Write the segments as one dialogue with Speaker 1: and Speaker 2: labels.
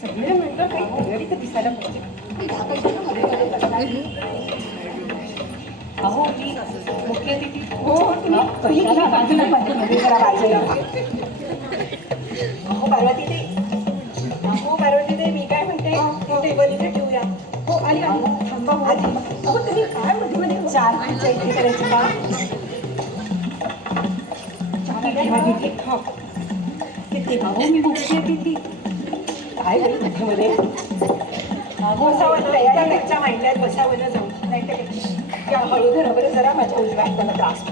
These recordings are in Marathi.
Speaker 1: सगळे म्हटलं काही तर दिसायला अहो मी मुख्य अतिथी हो तुम्ही बाजूला बाजूला अहो पार्वती ते अहो पार्वती ते मी काय म्हणते टेबल इथे ठेवूया हो आणि थांबा आधी अहो तुम्ही काय मध्ये मध्ये चार माणसं इथे करायची का चार ठेवा किती. हो किती मी मुख्य अतिथी काय होईल मध्ये मध्ये बसावं मांडल्यात नाही तर हळू धरा बरं जरा माझ्या उजव्या हाताला त्रास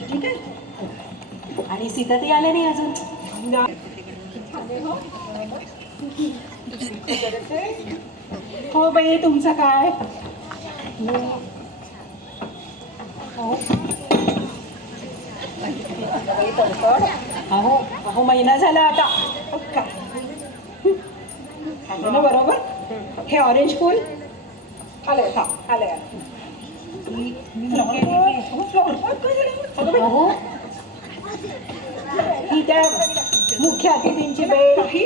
Speaker 1: ठीक आहे? आणि सीता ती आले नाही अजून? हो बाई तुमचं काय? हो. अहो अहो महिना झाला आता. हो ना बरोबर? हे ऑरेंज फूल? आलं हा आलं ही त्या मुख्य अतिथींची वेळ. ही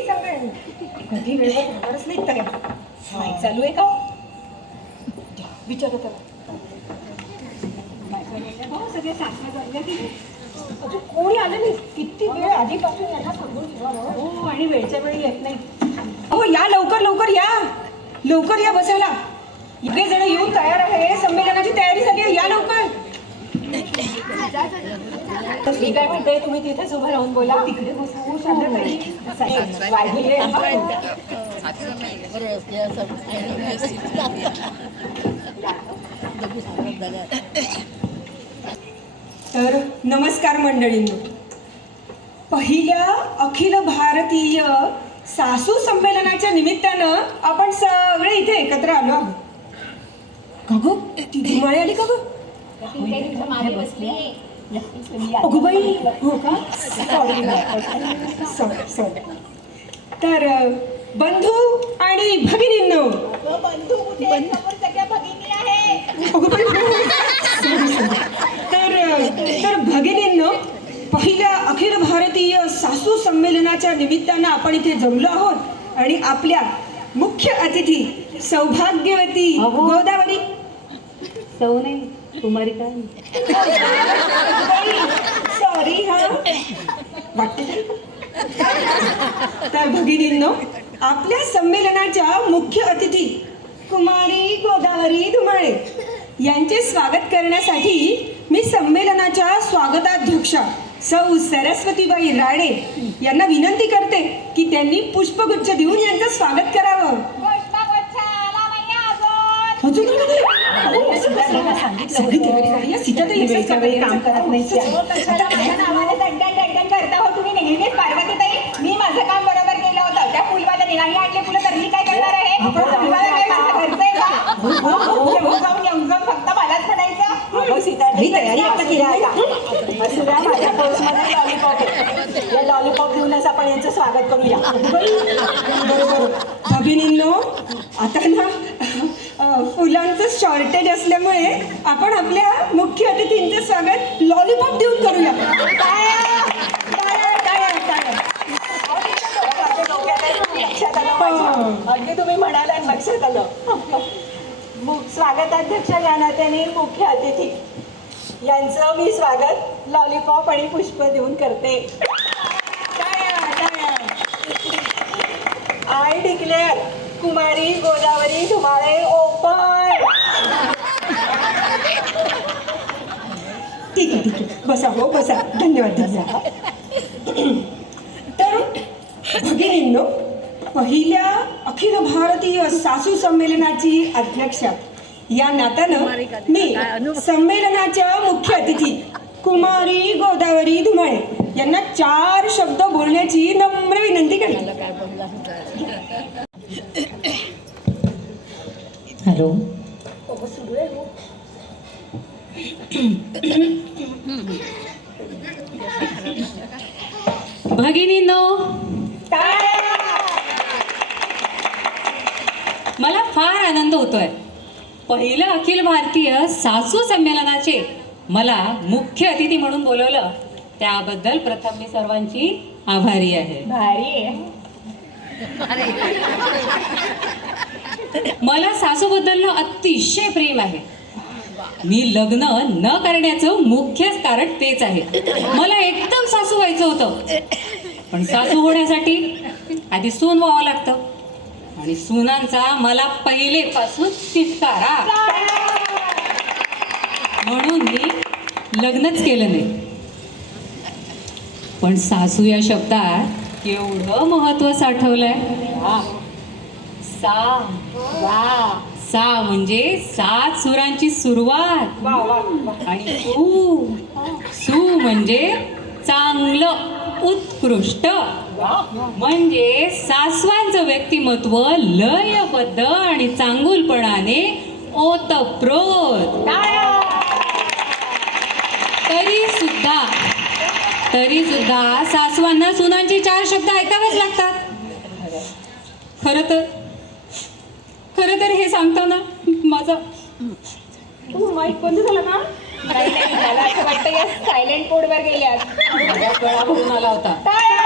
Speaker 1: कधी वेळ नाही तर माईक चालू आहे का हो? विचारत हो सगळे शासनात आले अजून कोणी आलं नाही? किती वेळ आधीपासून यांना सांगून ठेवावं हो आणि वेळच्या वेळी येत नाही. हो या लवकर लवकर या. लवकर या बसायला. इकडे जण येऊन तयार आहे. संमेलनाची तयारी झाली आहे. या लवकर. मी काय म्हणते तुम्ही तिथेच उभं राहून बोला. तिकडे बसा. हो, आहे, हा. तर नमस्कार मंडळींनो. पहिल्या अखिल भारतीय सासू संमेलनाच्या निमित्तानं आपण सगळे इथे एकत्र आलो आहोत. का गं ती धुमाळी आली का गं बाई हो का? Sorry sorry. तर बंधू आणि भगिनींनो. अगं बाई, sorry, sorry. तर अ, तर भगिनींनो पहिल्या अखिल भारतीय सासू संमेलनाच्या निमित्तानं आपण इथे जमलो आहोत आणि आपल्या मुख्य अतिथी सौभाग्यवती गोदावरी.
Speaker 2: सौ नाही कुमारी
Speaker 1: सॉरी हा. तर भगिनींनो आपल्या संमेलनाच्या मुख्य अतिथी कुमारी गोदावरी धुमाळे यांचे स्वागत करण्यासाठी मी संमेलनाच्या स्वागताध्यक्षा सौ सरस्वतीबाई राणे यांना विनंती करते की त्यांनी पुष्पगुच्छ देऊन यांचं स्वागत करावं.
Speaker 3: मी माझं काम बरोबर केलं होतं. त्या फुलवाल्याने नाही आणले फुलं तर मी काय करणार आहे फुलवाला काय माझं घरचं आहे का येऊन जाऊन येऊन जाऊन फक्त मलाच म्हणायचं
Speaker 1: अहो, सीताताई तयारी आता माझ्या पर्समध्ये लॉलीपॉप आहे या लॉलीपॉप देऊनच आपण यांचं स्वागत करूया बरोबर भगिनींनो आता ना फुलांचं शॉर्टेज असल्यामुळे आपण आपल्या मुख्य अतिथींचं स्वागत लॉलीपॉप देऊन करूया टाळ्या! टाळ्या, टाळ्या, टाळ्या. लक्षात आलं माझ्या. अगदी तुम्ही म्हणालात लक्षात आलं मु- स्वागताध्यक्ष या नात्याने मुख्य अतिथी यांचं मी स्वागत लॉलीपॉप आणि पुष्प देऊन करते. I declare Kumari Godavari Dhumale open ठीक आहे ठीक आहे. बसा हो बसा. धन्यवाद धन्यवाद. तर भगिनींनो पहिल्या अखिल भारतीय सासू संमेलनाची अध्यक्षा या नात्यानं मी संमेलनाच्या मुख्य अतिथी कुमारी गोदावरी धुमाळे यांना चार शब्द बोलण्याची नम्र विनंती करते
Speaker 2: हॅलो भगिनींनो मला फार आनंद होतोय पहिलं अखिल भारतीय सासू संमेलनाचे मला मुख्य अतिथी म्हणून बोलवलं. त्याबद्दल प्रथम मी सर्वांची आभारी आहे.
Speaker 3: भारी आहे.
Speaker 2: मला सासूबद्दल ना अतिशय प्रेम आहे. मी लग्न न करण्याचं मुख्यच कारण तेच आहे. मला एकदम सासू व्हायचं होतं. पण सासू होण्यासाठी आधी सून व्हावं लागतं. आणि सुनांचा मला पहिलेपासून तिटकारा. म्हणून मी लग्नच केलं नाही. पण सासू या शब्दात एवढं महत्त्व साठवलंय. सा
Speaker 3: वा
Speaker 2: सा म्हणजे सात सुरांची सुरुवात. आणि सू सू म्हणजे चांगलं उत्कृष्ट. म्हणजे सासवांचं व्यक्तिमत्व लयबद्ध आणि चांगुलपणाने ओतप्रोत. तरी सुद्धा तरी सुद्धा सासवांना सुनांचे चार शब्द ऐकावेच लागतात. खर तर खरं तर हे सांगताना माझा
Speaker 1: माईक बंद झाला ना?
Speaker 3: नाही नाही मला असं वाटतं या सायलेंट मोडवर गेल्यात.
Speaker 2: गळा भरून आला होता.
Speaker 3: टाळ्या!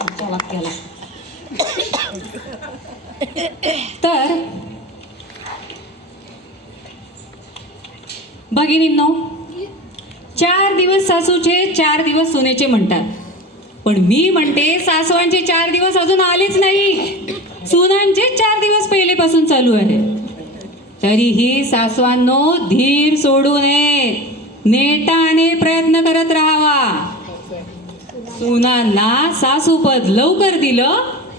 Speaker 2: पुढच्या वाक्याला तर भगिनींनो चार दिवस सासूचे चार दिवस सोन्याचे म्हणतात. पण मी म्हणते सासवांचे चार दिवस अजून आलेच नाही. सुनांचे चार दिवस पहिलेपासून चालू आहे. तरीही सासवांनो धीर सोडू नये. नेटाने प्रयत्न करत राहावा. सुनांना सासूपद लवकर दिलं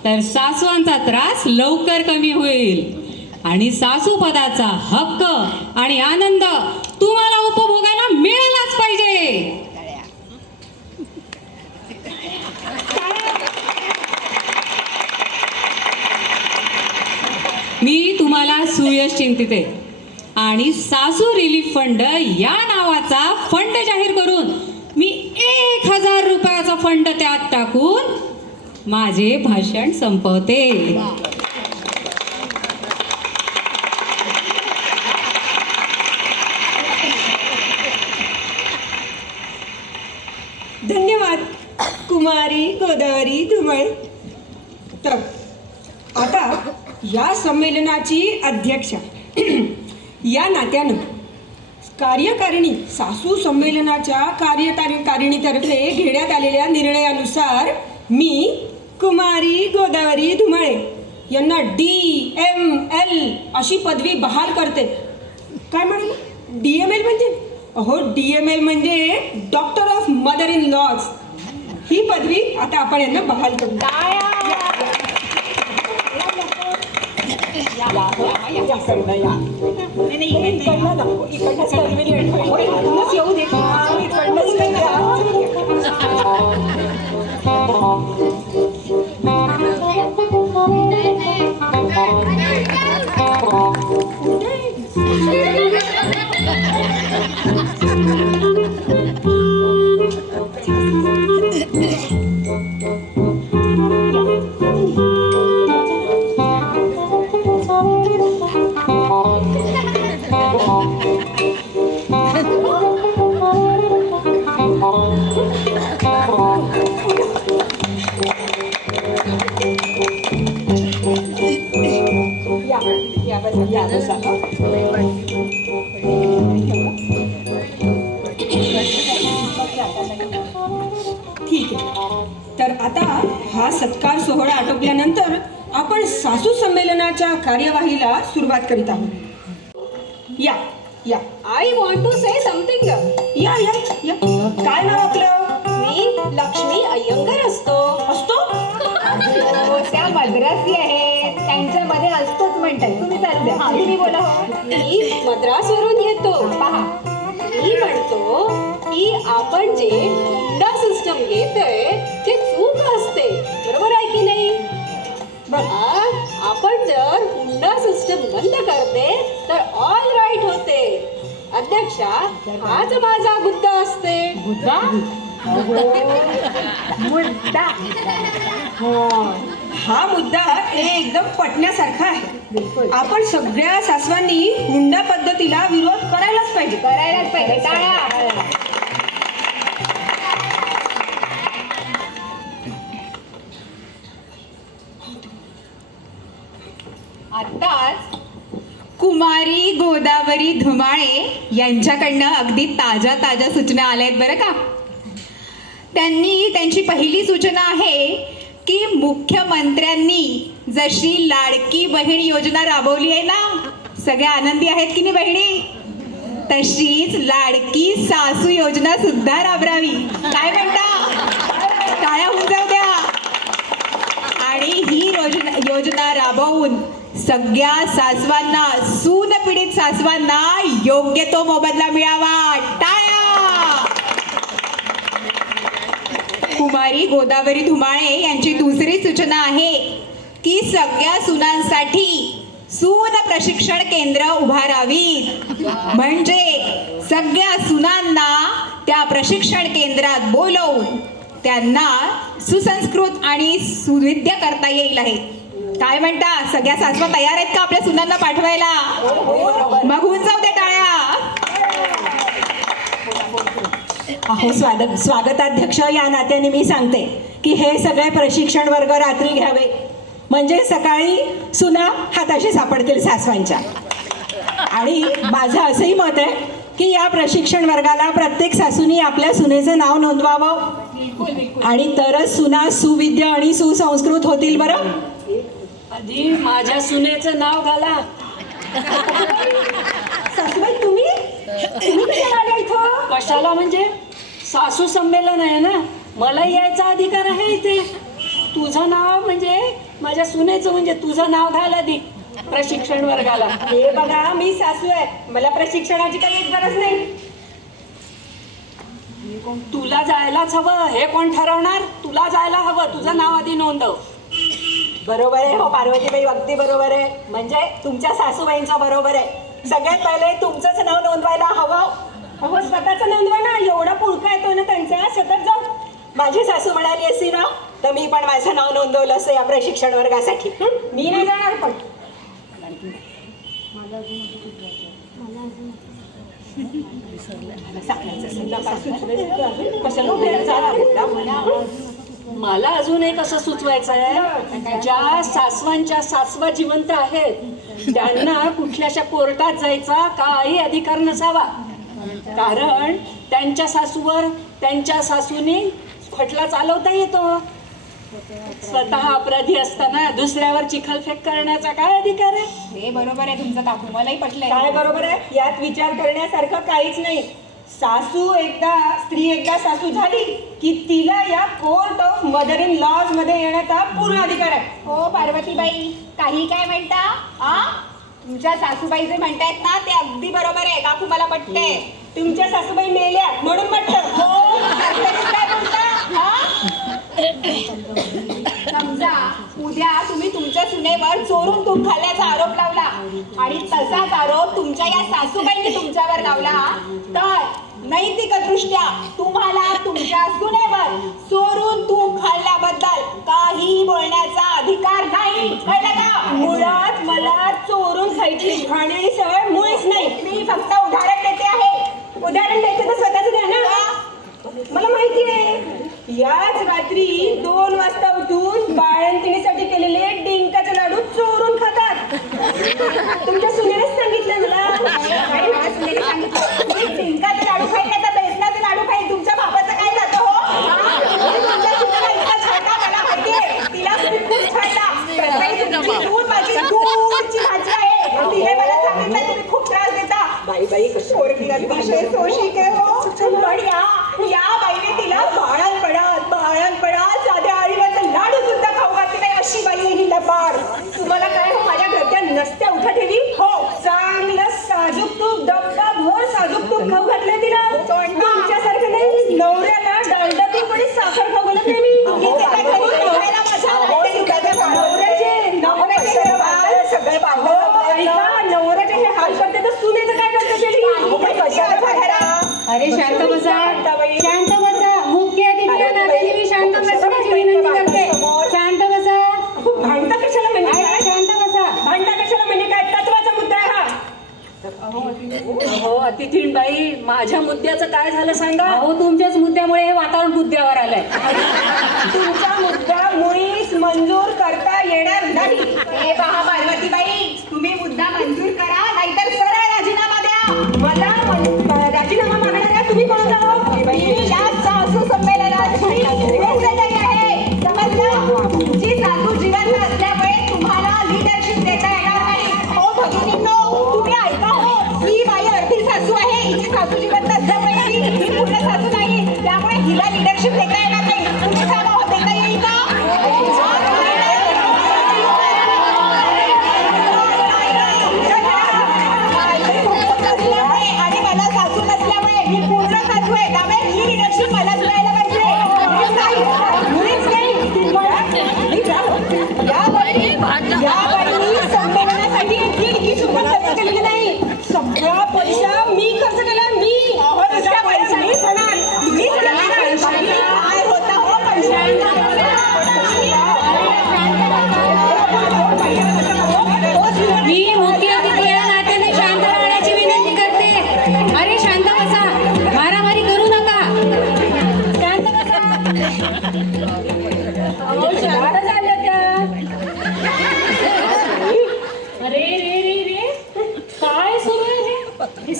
Speaker 2: तर सासवांचा त्रास लवकर कमी होईल. आणि सासूपदाचा हक्क आणि आनंद तुम्हाला उपभोगायला मिळालाच पाहिजे. मी तुम्हाला सुयश चिंतिते. आणि सासू रिलीफ फंड या नावाचा फंड जाहीर करून मी एक हजार रुपयाचा फंड त्यात टाकून माझे भाषण संपवते
Speaker 1: धन्यवाद कुमारी गोदावरी धुमळ. तर आता या संमेलनाची अध्यक्षा या नात्यानं कार्यकारिणी सासू संमेलनाच्या कार्यकारिणीतर्फे घेण्यात आलेल्या निर्णयानुसार मी कुमारी गोदावरी धुमाळे यांना डी एम एल अशी पदवी बहाल करते. काय म्हणाले डी एम एल म्हणजे? अहो डी एम एल म्हणजे doctor of mother in laws. ही पदवी आता आपण यांना बहाल करू. नाही, नाही, ठीक आहे. तर आता हा सत्कार सोहळा आटोपल्यानंतर आपण सासू संमेलनाच्या कार्यवाहीला सुरुवात करीत आहोत. या या.
Speaker 3: I want to say something
Speaker 1: या या या. काय नाव आपलं?
Speaker 3: मी लक्ष्मी अय्यंगर असतो.
Speaker 1: असतो?
Speaker 3: त्या मद्रासी आहेत त्यांच्यामध्ये असतोच म्हणतात. तुम्ही चालते तुम्ही बोला. मी मद्रासवरून येतो. पहा. मी म्हणतो की आपण जे हुंडा सिस्टम घेतोय ते चूक असते. बरोबर आहे की नाही? हा? आपण जर हुंडा सिस्टम बंद करते तर ऑल राईट होते. अध्यक्षा हाच माझा मुद्दा असते. मुद्दा? मुद्दा.
Speaker 1: हा. मुद्दा हे एकदम पटण्यासारखा आहे. आपण सगळ्या सासवांनी हुंडा पद्धतीला विरोध पाहिजे
Speaker 3: करायलाच पाहिजे. टाळा. कुमारी गोदावरी धुमाळे यांच्याकडनं अगदी ताज्या ताज्या सूचना आल्या आहेत बरं का? त्यांनी त्यांची पहिली सूचना आहे की मुख्यमंत्र्यांनी जशी लाडकी बहीण योजना राबवली आहे ना सगळ्या आनंदी आहेत की नाही बहिणी? तशीच लाडकी सासू योजना सुद्धा राबरावी. काय म्हणता? टाळ्या होऊन जाऊ द्या आणि ही योजना योजना राबवून सगळ्या सासवांना सून पीडित सासवांना योग्य तो मोबदला मिळावा. टाळ्या! कुमारी गोदावरी धुमाळे यांची दुसरी सूचना आहे की सगळ्या सुनांसाठी सून प्रशिक्षण केंद्र उभारावीत म्हणजे सगळ्या सुनांना त्या प्रशिक्षण केंद्रात बोलवून त्यांना सुसंस्कृत आणि सुविद्य करता येईल आहे. काय म्हणता? सगळ्या सासवा तयार आहेत का आपल्या सुनांना पाठवायला? मग होऊन जाऊ दे टाळ्या.
Speaker 1: अहो स्वागत स्वागताध्यक्ष या नात्याने मी सांगते की हे सगळे प्रशिक्षण वर्ग रात्री घ्यावे. म्हणजे सकाळी सुना हाताशी सापडतील सासवांच्या. आणि माझं असंही मत आहे की या प्रशिक्षण वर्गाला प्रत्येक सासूनी आपल्या सुनेचं नाव नोंदवावं. आणि तरच सुना सुविद्य आणि सुसंस्कृत होतील बरं.
Speaker 4: आधी माझ्या सुनेचं नाव घाला.
Speaker 1: सासूबाई तुम्ही? कशाला
Speaker 4: म्हणजे? सासू संमेलन आहे ना? मला यायचा अधिकार आहे इथे. तुझं नाव म्हणजे माझ्या सुनेचं म्हणजे तुझं नाव घाल आधी प्रशिक्षण वर्गाला.
Speaker 1: हे बघा मी सासू आहे. मला प्रशिक्षणाची काही एक गरज नाही.
Speaker 4: तुला जायलाच हवं हे कोण ठरवणार? तुला जायला हवं तुझं नाव आधी नोंदव.
Speaker 1: बरोबर आहे हो पार्वतीबाई अगदी बरोबर आहे. म्हणजे तुमच्या सासूबाईंचा बरोबर आहे. सगळ्यात पहिले तुमचंच नाव नोंदवायला हवं. अहो स्वतःचं नोंदवा ना. एवढा पुळका येतो ना त्यांचा. सतत जाऊ. माझी सासू म्हणाली असती ना तर मी पण माझं नाव नोंदवलं असं या प्रशिक्षण वर्गासाठी? मी नाही जाणार पण.
Speaker 4: मला अजून एक असं सुचवायचं आहे. ज्या सासवांच्या सासवा जिवंत आहेत त्यांना कुठल्याशा कोर्टात जायचा काही अधिकार नसावा. कारण त्यांच्या सासूवर त्यांच्या सासूने खटला चालवता येतो. स्वतः अपराधी असताना दुसऱ्यावर चिखलफेक करण्याचा काय अधिकार आहे?
Speaker 3: हे बरोबर आहे तुमचं काकू. मलाही पटलंय.
Speaker 1: काय बरोबर आहे? यात विचार करण्यासारखं काहीच नाही. सासू एकदा स्त्री एकदा सासू झाली की तिला या कोर्ट ऑफ मदर इन लॉजमध्ये येण्याचा पूर्ण अधिकार आहे.
Speaker 3: हो पार्वतीबाई. काही काय म्हणता? हा तुमच्या सासूबाई जे म्हणतायत ना ते अगदी बरोबर आहे. काकू मला पटते
Speaker 1: तुमच्या सासूबाई मेल्या म्हणून म्हटलं
Speaker 3: हो. तुम्ही काय बोलता हा समजा उद्या तुम्ही तुमच्या सुनेवर चोरून तूप खाल्ल्याचा आरोप लावला आणि तसाच आरोप तुमच्या या सासूबाईंनी तुमच्यावर लावला तर नैतिक दृष्ट्या तुम्हाला तुमच्या सुनेवर चोरून तूप खाल्ल्याबद्दल काही बोलण्याचा अधिकार नाही. कळलं का
Speaker 1: मुळात मला चोरून खायची खाण्याची सवय मुळीच नाही
Speaker 3: मी फक्त उदाहरण देते आहे
Speaker 1: उदाहरण द्यायचं तर स्वतःच द्या ना मला माहिती आहे याच रात्री दोन वाजता उठून बाळंतिणीसाठी केलेले डिंकाचे लाडू चोरून खातात. तुमच्या सुनेने सांगितलं मला
Speaker 3: काही वेळा सुनेने सांगितलं, "मी डिंकाचे लाडू खाईन नाही तर बेसनाचे लाडू खाईन तुमच्या बाबाचं काय जातं हो हा? मी तुमच्या सुनेला इतका छळता मला माहितीये तिला तुम्ही खूप छळता सकाळी तुमची सून माझी दूरची भाजी आहे तिने मला सांगितलं तुम्ही खूप त्रास देता
Speaker 1: बाई बाई कशी
Speaker 3: पोरगी अतिशय सोशिक आहे हो पण या या बाईने तिला बाळणपणात बाळणपणात साध्या आळीवाचं लाडू सुद्धा खाऊ घातली नाही अशी बाई आहे ही लबाड तुम्हाला काय हो माझ्या घरच्या नसत्या उठा ठेवी
Speaker 1: हो चांगलं साजूक तूप डबका भर साजूक तूप खाऊ घातलंय तिला तुमच्यासारखं नाही नवऱ्याला डालडा तूप आणि साखर खाऊ घालत नाही मी
Speaker 3: तुम्ही त्याच्या घरी जेवायला माझ्या नवऱ्याची
Speaker 1: नवऱ्याचे नवऱ्याचे बाळ सगळे हो, ऐका नवऱ्याचे हे हाल करते तर सुनेचं काय करते ते
Speaker 3: कशाला घरा
Speaker 2: अरे शांत बसा. शांत बसा. मुख्य अतिथी मी शांत बसण्याची विनंती करते. शांत बसा.
Speaker 1: भांडता कशाला म्हणजे काय?
Speaker 2: शांत बसा.
Speaker 1: भांडता कशाला म्हणजे काय? तत्वाचा मुद्दा आहे हा.
Speaker 4: हो अतिथीबाई माझ्या मुद्द्याचं काय झालं सांगा?
Speaker 2: अहो तुमच्याच मुद्द्यामुळे हे वातावरण मुद्द्यावर आलंय.
Speaker 1: तुमचा मुद्दा मुळीच मंजूर करता येणार नाही.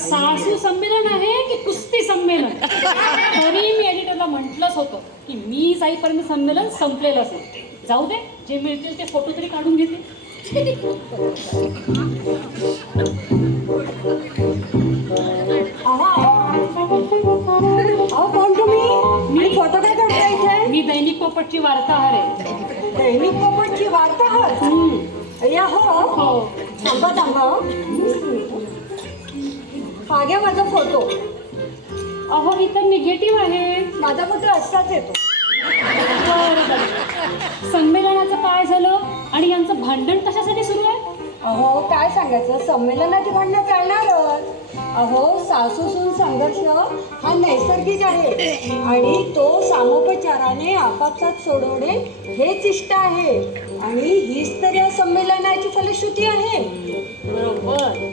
Speaker 3: सासू
Speaker 2: संमेलन आहे की कुस्ती संमेलन? तरी मी एडिटरला म्हटलंच होतं की मी जाईपर्यंत संमेलन संपलेलं असेल जाऊ दे जे मिळतील ते फोटो तरी काढून घेते.
Speaker 5: मी फोटो काय काढता इथे
Speaker 2: मी दैनिक पोपटची वार्ताहर आहे.
Speaker 5: दैनिक पोपटची वार्ता या हो.
Speaker 2: हो.
Speaker 5: थांबा थांबा. मागे माझा फोटो.
Speaker 2: अहो ही तर निगेटिव्ह आहे.
Speaker 5: माझा फोटो असाच येतो.
Speaker 2: संमेलनाचं काय झालं? आणि यांचं भांडण कशासाठी सुरू आहे?
Speaker 5: अहो काय सांगायचं? संमेलनाची भांडणं चालणारच. अहो सासू सून संघर्ष हा नैसर्गिक आहे. आणि तो सामोपचाराने आपापसात सोडवणे हेच इष्ट आहे. आणि हीच तर या संमेलनाची फलश्रुती आहे.
Speaker 2: बरोबर.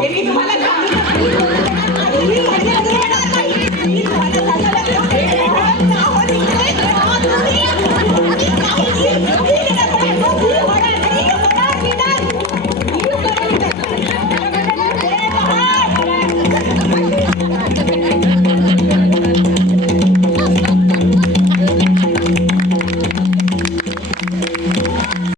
Speaker 2: स्टार्ट
Speaker 3: मी तुम्हाला सांगितलं.